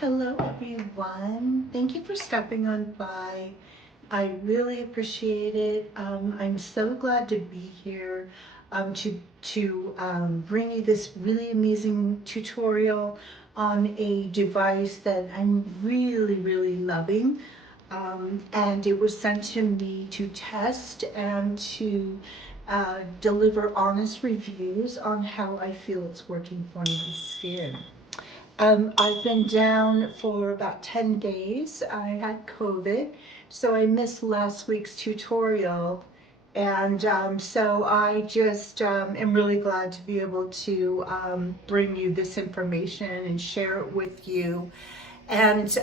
Hello, everyone. Thank you for stopping on by. I really appreciate it. I'm so glad to be here to bring you this really amazing tutorial on a device that I'm really loving. And it was sent to me to test and to deliver honest reviews on how I feel it's working for my skin. I've been down for about 10 days. I had COVID, so I missed last week's tutorial. And so I just am really glad to be able to bring you this information and share it with you. And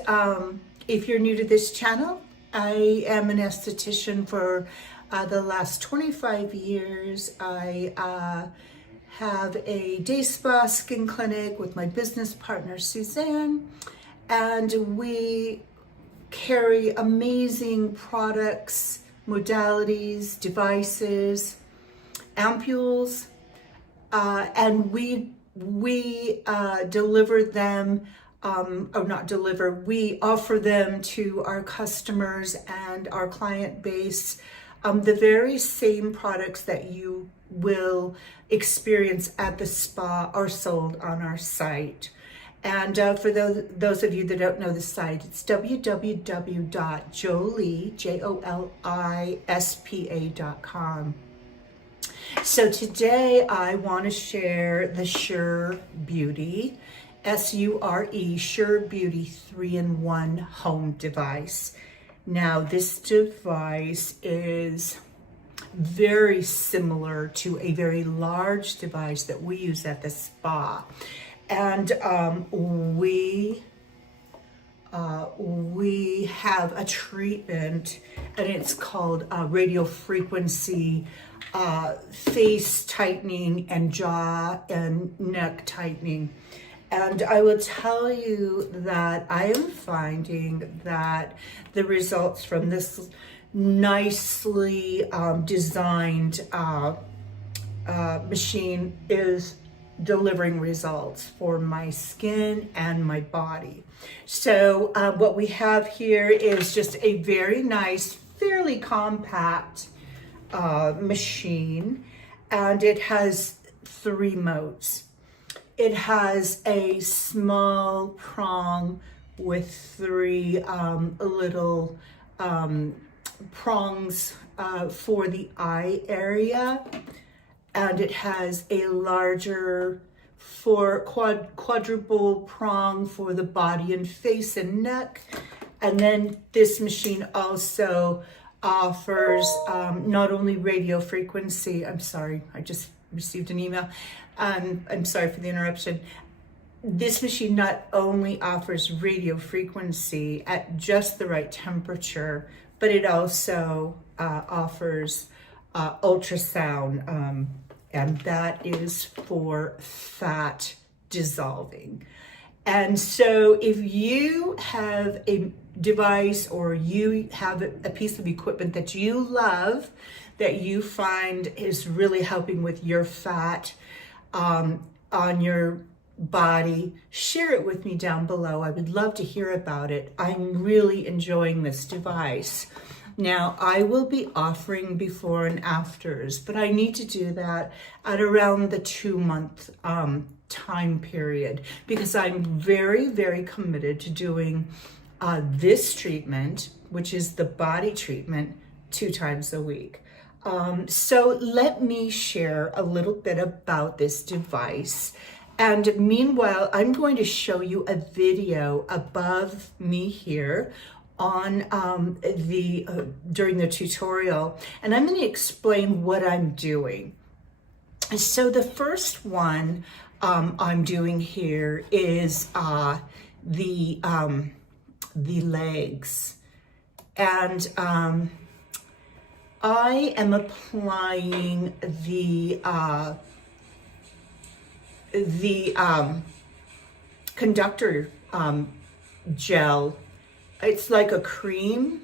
if you're new to this channel, I am an esthetician for the last 25 years. I have a day spa skin clinic with my business partner Suzanne, and we carry amazing products, modalities, devices, ampules, and we deliver them, or not deliver, we offer them to our customers and our client base, the very same products that you will experience at the spa are sold on our site. And for those of you that don't know the site, it's www.jolispa.com. So today I want to share the Sure Beauty, S-U-R-E, Sure Beauty 3-in-1 home device. Now this device is very similar to a very large device that we use at the spa. And we have a treatment, and it's called radiofrequency face tightening and jaw and neck tightening. And I will tell you that I am finding that the results from this nicely designed machine is delivering results for my skin and my body. So what we have here is just a very nice, fairly compact machine, and it has 3 modes. It has a small prong with 3 little prongs for the eye area, and it has a larger quadruple prong for the body and face and neck. And then this machine also offers not only radio frequency, I'm sorry, I just received an email. I'm sorry for the interruption. This machine not only offers radio frequency at just the right temperature, but it also offers ultrasound, and that is for fat dissolving. And so if you have a device or you have a piece of equipment that you love, that you find is really helping with your fat on your body, share it with me down below. I would love to hear about it. I'm really enjoying this device. Now, I will be offering before and afters, but I need to do that at around the 2-month time period, because I'm very committed to doing this treatment, which is the body treatment, 2 times a week. So let me share a little bit about this device. And meanwhile, I'm going to show you a video above me here on during the tutorial, and I'm going to explain what I'm doing. So the first one I'm doing here is the legs, and I am applying the conductor gel. It's like a cream.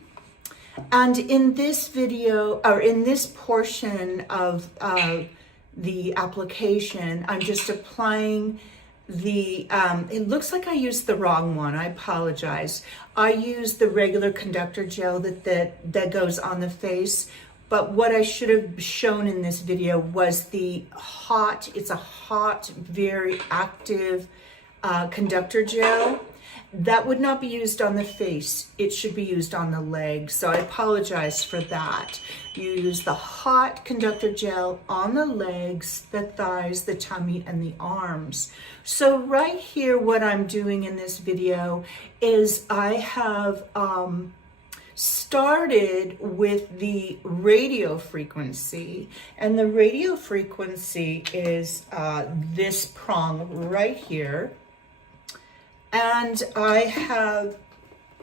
And in this video, or in this portion of the application, I'm just applying it looks like I used the wrong one. I apologize. I used the regular conductor gel that goes on the face, but what I should have shown in this video was it's a hot, very active conductor gel. That would not be used on the face. It should be used on the legs. So I apologize for that. You use the hot conductor gel on the legs, the thighs, the tummy, and the arms. So right here, what I'm doing in this video is I have started with the radio frequency, and the radio frequency is this prong right here. And I have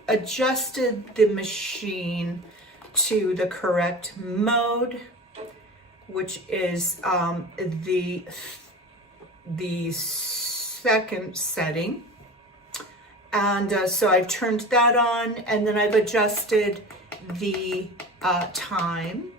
adjusted the machine to the correct mode, which is the second setting. And so I've turned that on, and then I've adjusted the time.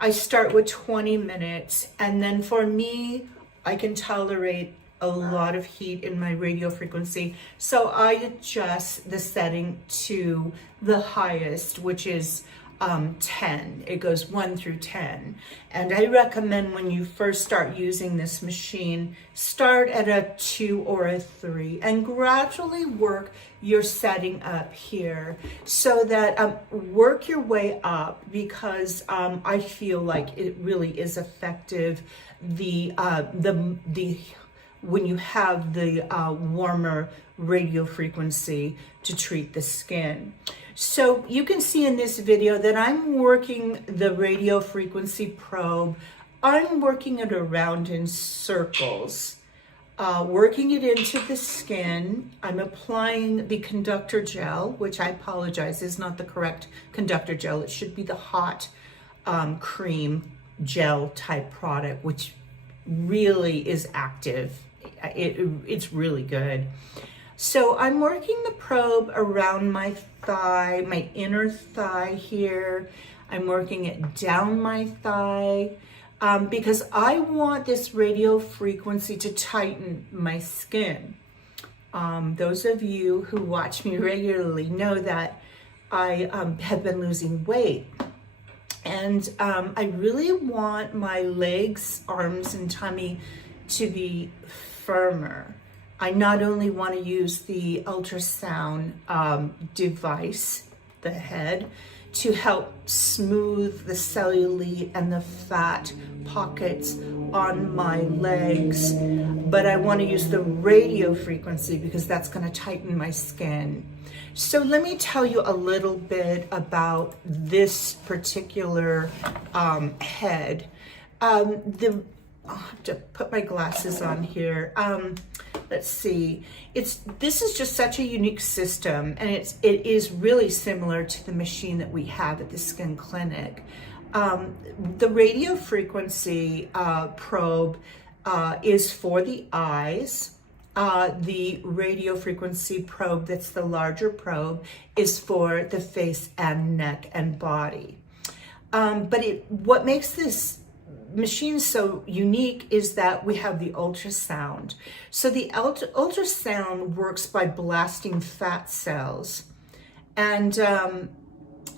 I start with 20 minutes, and then for me, I can tolerate a lot of heat in my radio frequency. So I adjust the setting to the highest, which is 10. It goes 1 through 10. And I recommend when you first start using this machine, start at a 2 or a 3 and gradually work your setting up here so that work your way up, because I feel like it really is effective. When you have the warmer radio frequency to treat the skin. So you can see in this video that I'm working the radio frequency probe. I'm working it around in circles, working it into the skin. I'm applying the conductor gel, which I apologize is not the correct conductor gel. It should be the hot cream gel type product, which really is active. It's really good. So I'm working the probe around my thigh, my inner thigh here. I'm working it down my thigh because I want this radio frequency to tighten my skin. Those of you who watch me regularly know that I have been losing weight. And I really want my legs, arms, and tummy to be firmer. I not only want to use the ultrasound device, the head, to help smooth the cellulite and the fat pockets on my legs, but I want to use the radio frequency because that's going to tighten my skin. So let me tell you a little bit about this particular head. I'll have to put my glasses on here. Let's see. This is just such a unique system, and it is really similar to the machine that we have at the skin clinic. The radio frequency probe is for the eyes. The radio frequency probe, that's the larger probe, is for the face and neck and body. But what makes this machine so unique is that we have the ultrasound. So the ultrasound works by blasting fat cells, and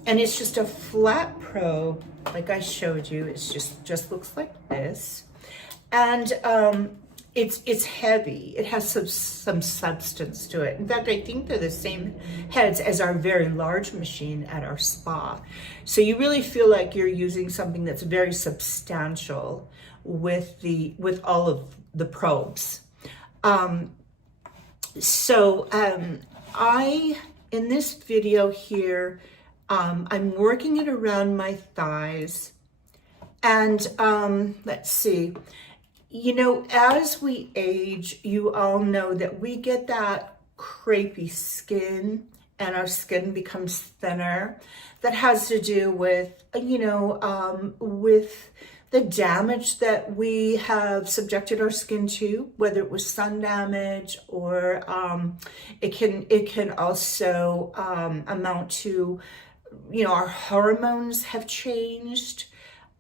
it's just a flat probe, like I showed you. It's just looks like this, and it's heavy. It has some substance to it. In fact, I think they're the same heads as our very large machine at our spa. So you really feel like you're using something that's very substantial with all of the probes. In this video here, I'm working it around my thighs, and let's see. You know, as we age, you all know that we get that crepey skin and our skin becomes thinner. That has to do with, with the damage that we have subjected our skin to, whether it was sun damage or it can also amount to, our hormones have changed.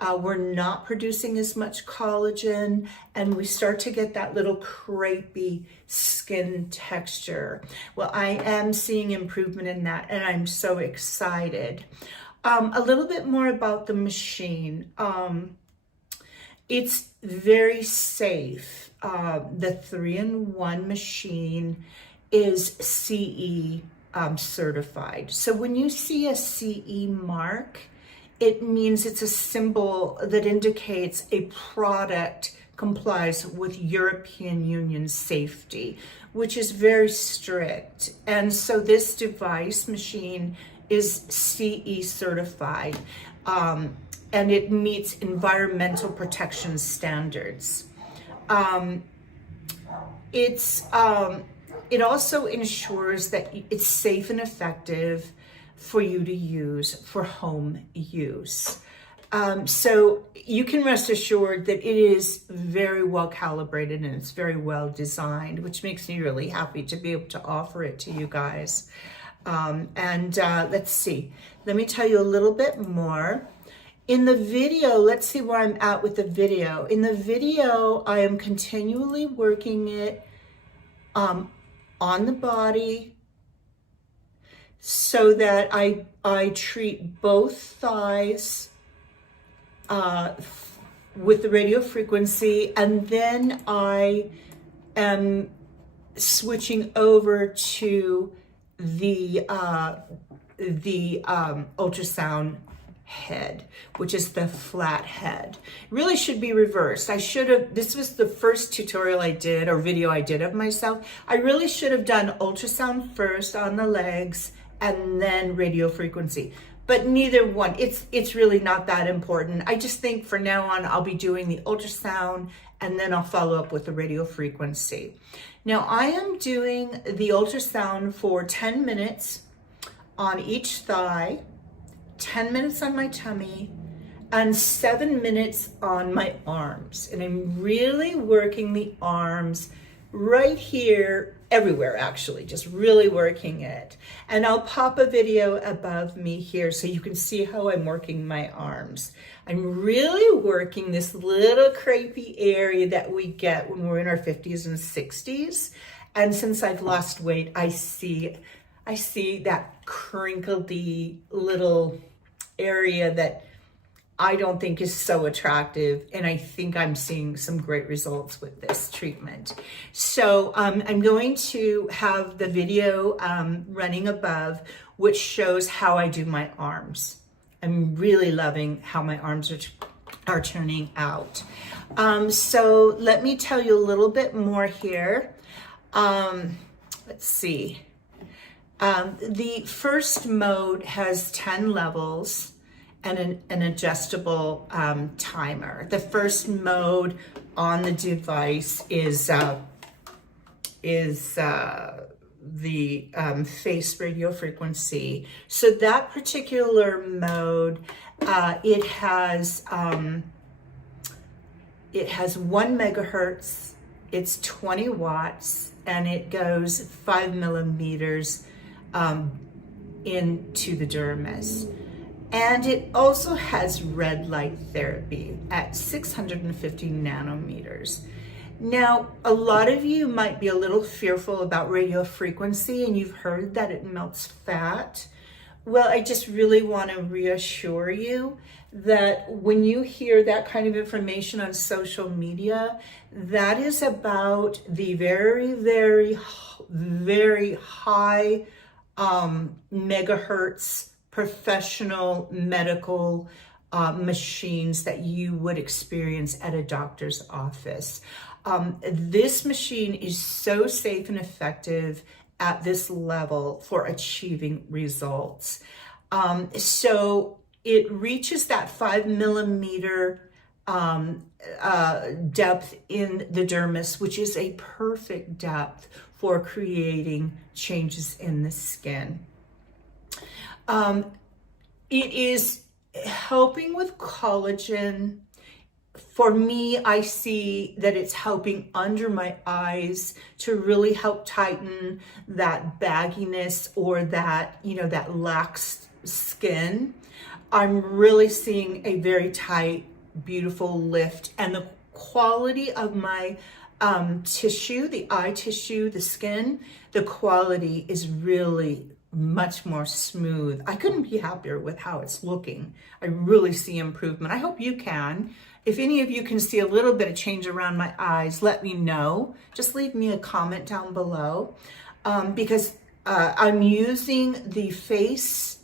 We're not producing as much collagen, and we start to get that little crepey skin texture. Well, I am seeing improvement in that, and I'm so excited. A little bit more about the machine. It's very safe. The 3-in-1 machine is CE certified. So when you see a CE mark, it means it's a symbol that indicates a product complies with European Union safety, which is very strict. And so this device machine is CE certified, and it meets environmental protection standards. It also ensures that it's safe and effective for you to use for home use. So you can rest assured that it is very well calibrated and it's very well designed, which makes me really happy to be able to offer it to you guys. Let's see, let me tell you a little bit more. In the video, let's see where I'm at with the video. In the video, I am continually working it on the body so that I treat both thighs with the radiofrequency, and then I am switching over to the ultrasound head, which is the flat head. It really should be reversed. This was the first tutorial I did, or video I did of myself. I really should have done ultrasound first on the legs and then radiofrequency, but neither one. It's really not that important. I just think for now on, I'll be doing the ultrasound and then I'll follow up with the radiofrequency. Now I am doing the ultrasound for 10 minutes on each thigh, 10 minutes on my tummy, and 7 minutes on my arms. And I'm really working the arms right here, everywhere actually, just really working it. And I'll pop a video above me here so you can see how I'm working my arms. I'm really working this little crepey area that we get when we're in our 50s and 60s. And since I've lost weight, I see that crinkledy little area that I don't think is so attractive, and I think I'm seeing some great results with this treatment. So I'm going to have the video running above, which shows how I do my arms. I'm really loving how my arms are turning out. So let me tell you a little bit more here. Let's see. The first mode has 10 levels and an adjustable timer. The first mode on the device is the face radiofrequency. So that particular mode, it has 1 megahertz, it's 20 watts, and it goes 5 millimeters into the dermis. And it also has red light therapy at 650 nanometers. Now, a lot of you might be a little fearful about radiofrequency, and you've heard that it melts fat. Well, I just really want to reassure you that when you hear that kind of information on social media, that is about the very, very, very high megahertz professional medical machines that you would experience at a doctor's office. This machine is so safe and effective at this level for achieving results. So it reaches that 5 millimeter depth in the dermis, which is a perfect depth for creating changes in the skin. It is helping with collagen. For me, I see that it's helping under my eyes to really help tighten that bagginess or that, that lax skin. I'm really seeing a very tight beautiful lift, and the quality of my tissue, the eye tissue, the skin, the quality is really much more smooth. I couldn't be happier with how it's looking. I really see improvement. I hope you can. If any of you can see a little bit of change around my eyes, let me know. Just leave me a comment down below, because I'm using the face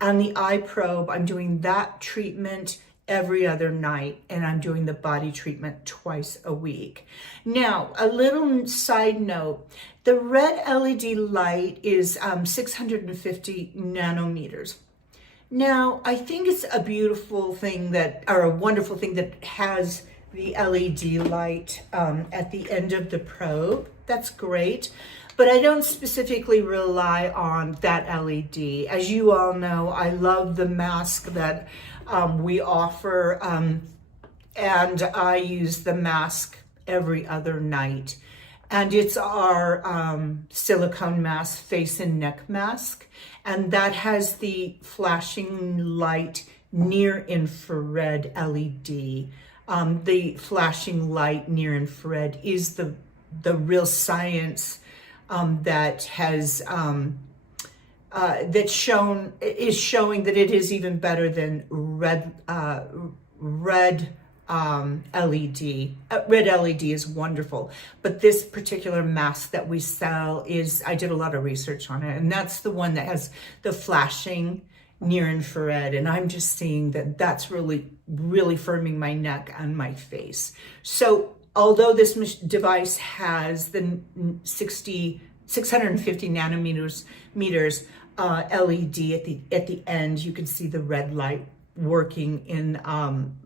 and the eye probe. I'm doing that treatment every other night, and I'm doing the body treatment twice a week. Now, a little side note, the red LED light is 650 nanometers. Now, I think it's a beautiful thing that, or a wonderful thing that has the LED light at the end of the probe. That's great. But I don't specifically rely on that LED. As you all know, I love the mask that we offer, and I use the mask every other night. And it's our silicone mask, face and neck mask. And that has the flashing light near infrared LED. The flashing light near infrared is the real science that has that's showing that it is even better than red LED. Red LED is wonderful, but this particular mask that we sell is, I did a lot of research on it, and that's the one that has the flashing near infrared, and I'm just seeing that that's really firming my neck and my face. So although this device has the 650 nanometers LED at the end, you can see the red light working in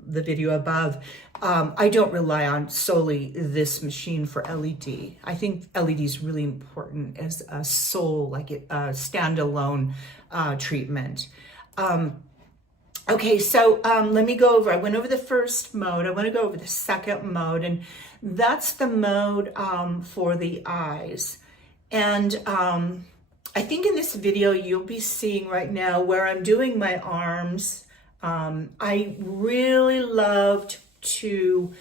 the video above. I don't rely on solely this machine for LED. I think LED is really important as a like a standalone treatment. Okay, so let me go over, I went over the first mode. I want to go over the second mode, and that's the mode for the eyes. And I think in this video you'll be seeing right now where I'm doing my arms. I really loved to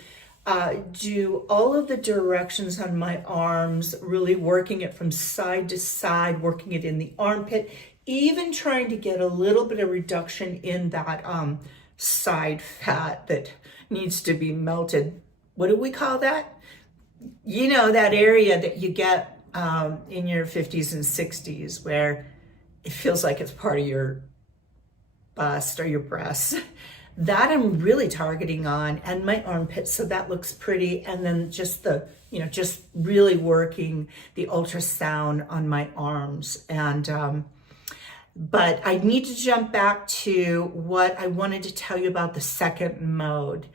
do all of the directions on my arms, really working it from side to side, working it in the armpit, even trying to get a little bit of reduction in that side fat that needs to be melted. What do we call that? You know, that area that you get in your 50s and 60s where it feels like it's part of your bust or your breasts. That I'm really targeting on, and my armpits, so that looks pretty. And then just the, just really working the ultrasound on my arms. And but I need to jump back to what I wanted to tell you about the second mode.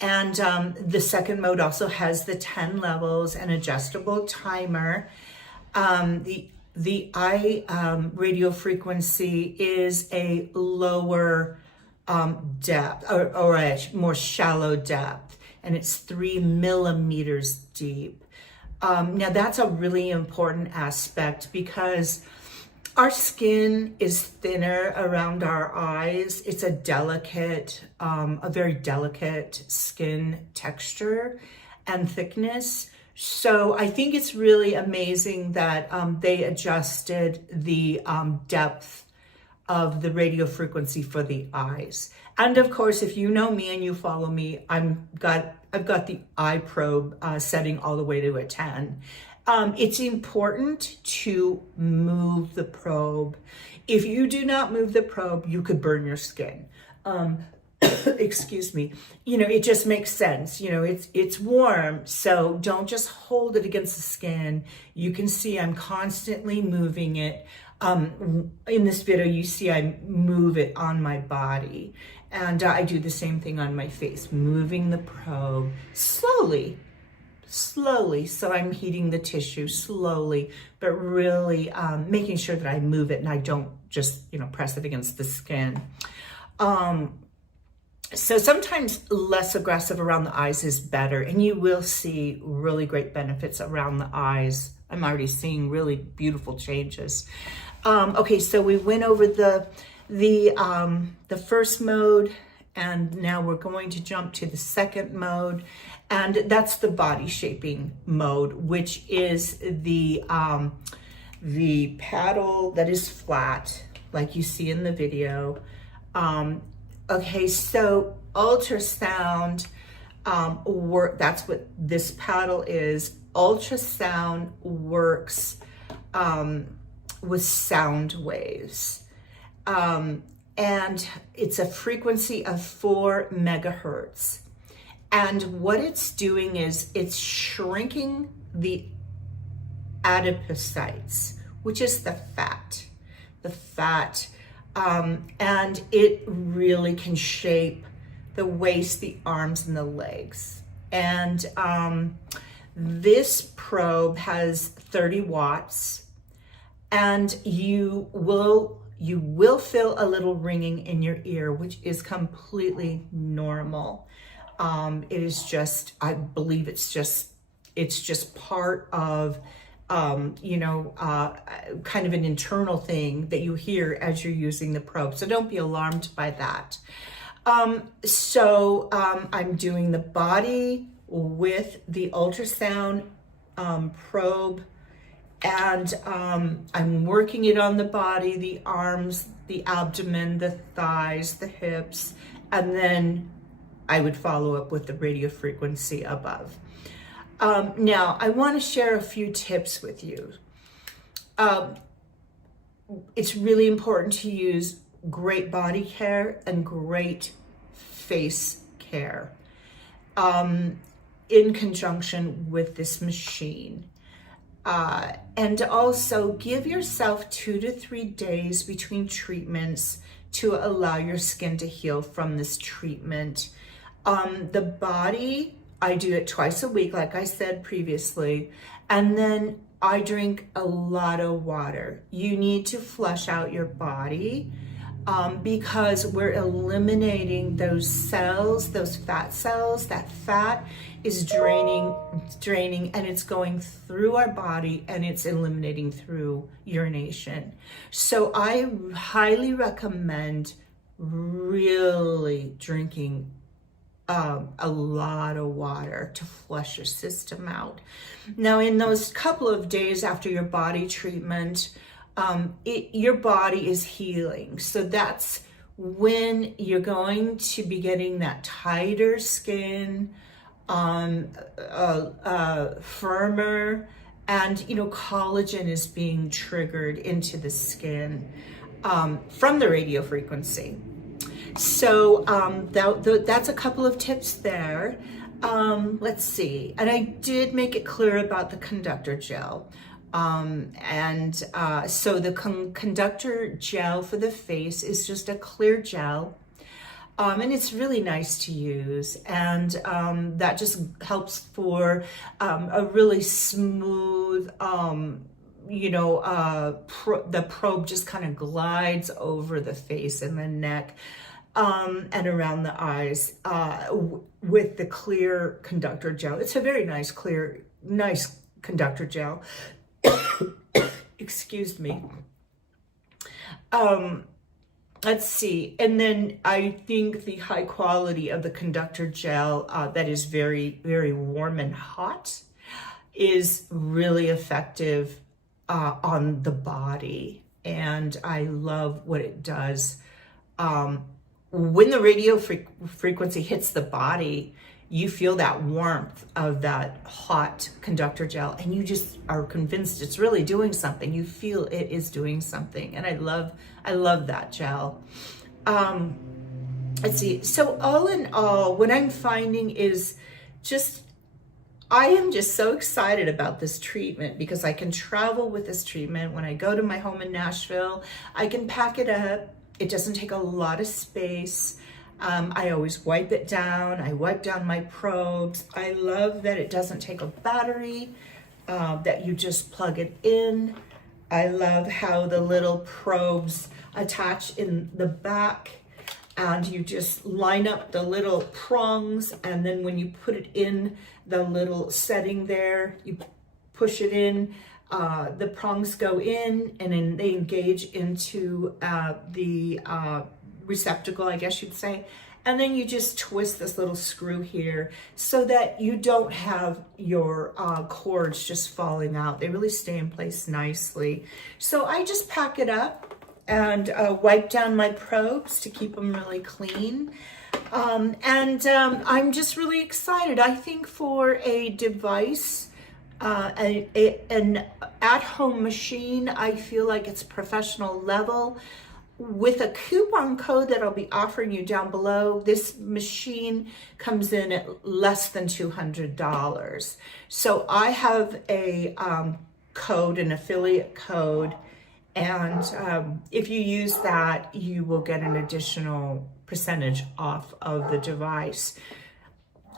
And the second mode also has the 10 levels and adjustable timer. The eye radio frequency is a lower depth, or a more shallow depth, and it's 3 millimeters deep. Now that's a really important aspect because our skin is thinner around our eyes. It's a very delicate skin texture and thickness. So I think it's really amazing that they adjusted the depth of the radio frequency for the eyes. And of course, if you know me and you follow me, I've got the eye probe setting all the way to a 10. It's important to move the probe. If you do not move the probe, you could burn your skin. Excuse me. It just makes sense. It's warm, so don't just hold it against the skin. You can see I'm constantly moving it. In this video, you see I move it on my body, and I do the same thing on my face, moving the probe slowly. So I'm heating the tissue slowly, but really making sure that I move it and I don't just, press it against the skin. So sometimes less aggressive around the eyes is better, and you will see really great benefits around the eyes. I'm already seeing really beautiful changes. Okay, so we went over the first mode And now we're going to jump to the second mode, and that's the body shaping mode, which is the paddle that is flat, like you see in the video. Okay, so ultrasound work, that's what this paddle is. Ultrasound works with sound waves. And it's a frequency of 4 megahertz. And what it's doing is it's shrinking the adipocytes, which is the fat, and it really can shape the waist, the arms, and the legs. And this probe has 30 watts, and you will feel a little ringing in your ear, which is completely normal. It is just, I believe it's just part of, kind of an internal thing that you hear as you're using the probe. So don't be alarmed by that. I'm doing the body with the ultrasound probe, and I'm working it on the body, the arms, the abdomen, the thighs, the hips, and then I would follow up with the radio frequency above. Now, I want to share a few tips with you. It's really important to use great body care and great face care in conjunction with this machine. And also give yourself 2 to 3 days between treatments to allow your skin to heal from this treatment. The body, I do it twice a week, like I said previously, and then I drink a lot of water. You need to flush out your body because we're eliminating those cells, those fat cells. That fat is draining, and it's going through our body, and it's eliminating through urination. So I highly recommend really drinking a lot of water to flush your system out. Now, in those couple of days after your body treatment, your body is healing. So that's when you're going to be getting that tighter skin, firmer, and collagen is being triggered into the skin from the radio frequency. So that's a couple of tips there. Let's see, and I did make it clear about the conductor gel. So the conductor gel for the face is just a clear gel. And it's really nice to use, and that just helps for a really smooth, the probe just kind of glides over the face and the neck and around the eyes with the clear conductor gel. It's a very nice conductor gel. Excuse me. Let's see, and then I think the high quality of the conductor gel that is very, very warm and hot is really effective on the body, and I love what it does. When the radio frequency hits the body, you feel that warmth of that hot conductor gel, and you just are convinced it's really doing something. You feel it is doing something, and I love that gel. Let's see. So all in all, what I'm finding is I am just so excited about this treatment because I can travel with this treatment. When I go to my home in Nashville, I can pack it up. It doesn't take a lot of space. I always wipe it down. I wipe down my probes. I love that it doesn't take a battery, that you just plug it in. I love how the little probes attach in the back, and you just line up the little prongs, and then when you put it in the little setting there, you push it in, the prongs go in, and then they engage into the receptacle, I guess you'd say, And then you just twist this little screw here so that you don't have your cords just falling out. They really stay in place nicely. So I just pack it up and wipe down my probes to keep them really clean. I'm just really excited. I think for a device, an at-home machine, I feel like it's professional level. With a coupon code that I'll be offering you down below, this machine comes in at less than $200. So I have a code, an affiliate code, and if you use that, you will get an additional percentage off of the device.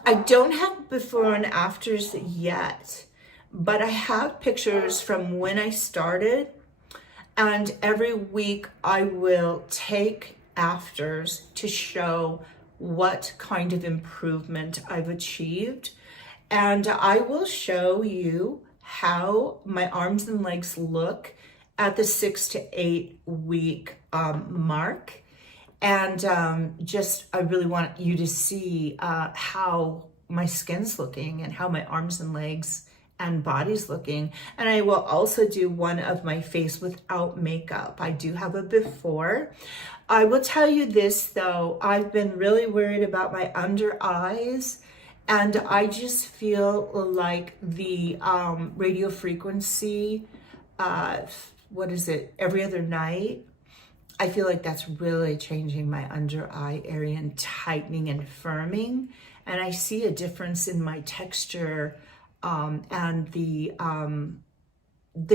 I don't have before and afters yet, but I have pictures from when I started. And every week I will take afters to show what kind of improvement I've achieved. And I will show you how my arms and legs look at the 6 to 8 week mark. And I really want you to see how my skin's looking and how my arms and legs and body's looking. And I will also do one of my face without makeup. I do have a before. I will tell you this though, I've been really worried about my under eyes, and I just feel like the radio frequency, what is it, every other night, I feel like that's really changing my under eye area and tightening and firming. And I see a difference in my texture and the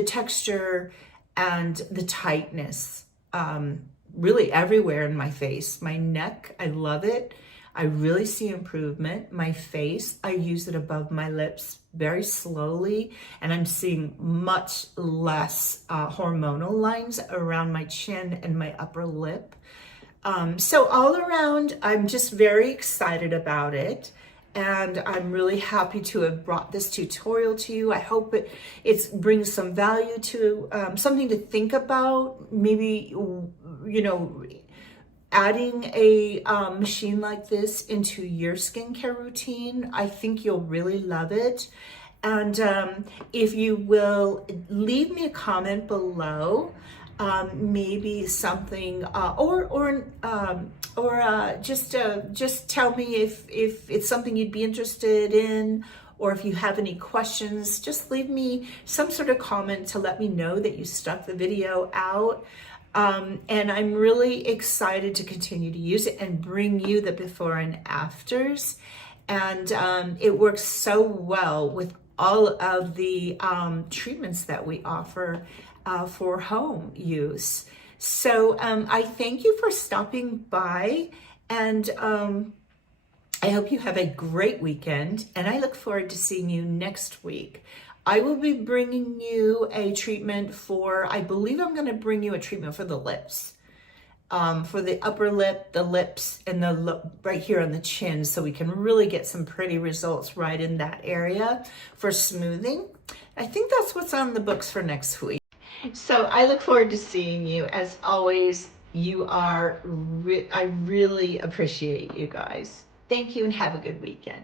texture and the tightness, really everywhere in my face. My neck, I love it. I really see improvement. My face, I use it above my lips very slowly, and I'm seeing much less hormonal lines around my chin and my upper lip. So all around, I'm just very excited about it. And I'm really happy to have brought this tutorial to you. I hope it brings some value to something to think about. Maybe, you know, adding a machine like this into your skincare routine. I think you'll really love it. And if you will leave me a comment below, maybe something, just tell me if it's something you'd be interested in, or if you have any questions, just leave me some sort of comment to let me know that you stuck the video out. And I'm really excited to continue to use it and bring you the before and afters. And it works so well with all of the treatments that we offer for home use. So I thank you for stopping by, and I hope you have a great weekend, and I look forward to seeing you next week. I will be bringing you a treatment I believe I'm going to bring you a treatment for the lips, for the upper lip, the lips, and right here on the chin, so we can really get some pretty results right in that area for smoothing. I think that's what's on the books for next week. So I look forward to seeing you. As always, I really appreciate you guys. Thank you and have a good weekend.